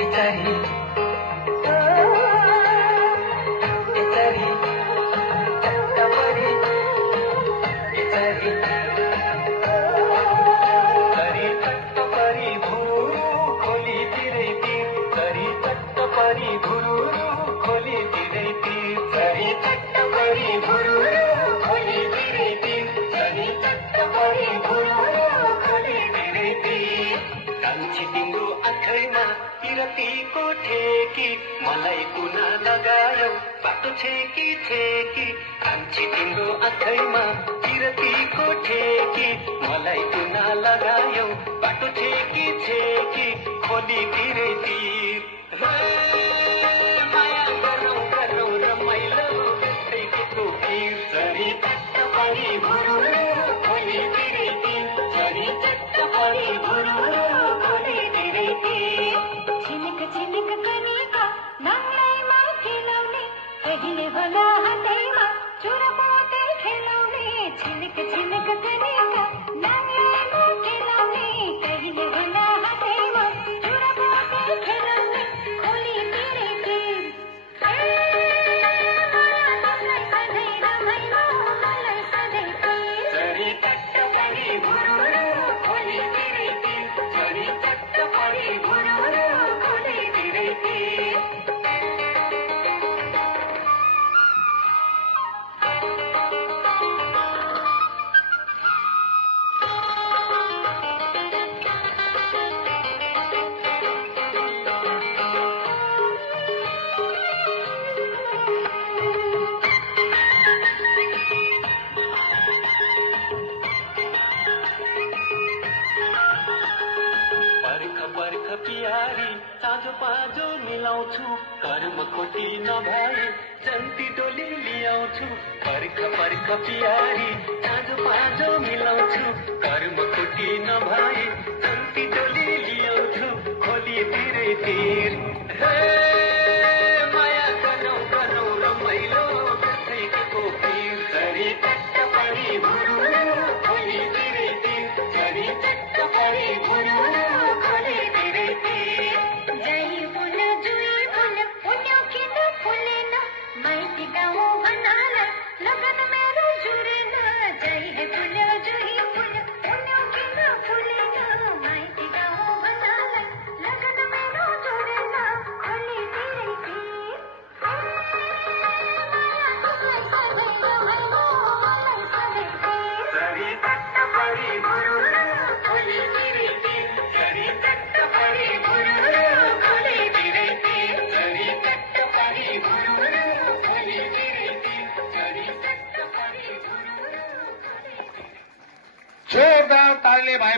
बिचारी बिचारी चट्टपरी बिचारी करी चट्टपरी भुरु खोली तिरै तिर करी चट्टपरी भुरु खोली तिरै तिर करी चट्टपरी भुरु खोली तिरै तिर करी चट्टपरी भुरु खोली तिरै तिर कान्छी तिम्रो आँखैमा किरतीको ठेकी मलाई कुना लगायो बाटो छेकी छेकी कान्छी तिम्रो आँखैमा किरतीको ठेकी मलाई कुना लगायो बाटो छेकी छेकी खोली तिरै तिर माया गरौँ गरौँ रमाइलो देखिको पीर सरी चट्टपरी भुरु खोली तिरै तिर सरी चट्टपरी भुरु खोली तिरै तिर छिनक छिनक कनीका नाङ्लैमा खेलाउने कहिले होला हातैमा चुरपोते खेलाउने छिनक छिनक कनीका नाङ्लैमा खेलाउने कहिले होला हातैमा चुरपोते खेलाउने खोली तिरै तिर मलाई सधैँ रमाइलो मलाई सधैँ पीर सरी चट्टपरी भुरु खोली तिरै तिर सरी चट्टपरी भुरु खोली तिरै तिर पर्ख पर्ख पियारी साँझो पाँझो मिलाउँछु कर्म खोटी नभए जन्ती डोली लियाउँछु पर्ख पर्ख पियारी साँझो पाँझो मिलाउँछु कर्म खोटी नभए जन्ती डोली लियाउँछु खोली तिरै तिर माया गरौँ गरौँ रमाइलो देखिको पीर सरी चट्टपरी भुरु खोली तिरै तिर सरी चट्टपरी भुरु खोली तिरै तिर जय फुल जुई फुल पुण्यो किन फुलेन माइती गाउँ भन्नालाई लगन मेरो जुरेन जय फुल जुई फुल पुण्यो किन फुलेन माइती गाउँ भन्नालाई लगन मेरो जुरेन खोली तिरै तिर मलाई सधैँ रमाइलो मलाई सधैँ पीर सरी चट्टपरी भुरु खोली तिरै तिर सरी चट्टपरी भुरु खोली तिरै तिर सरी चट्टपरी भुरु खोली तिरै तिर सरी चट्टपरी भुरु खोली तिरै तिर जोरदार तालीले भाइ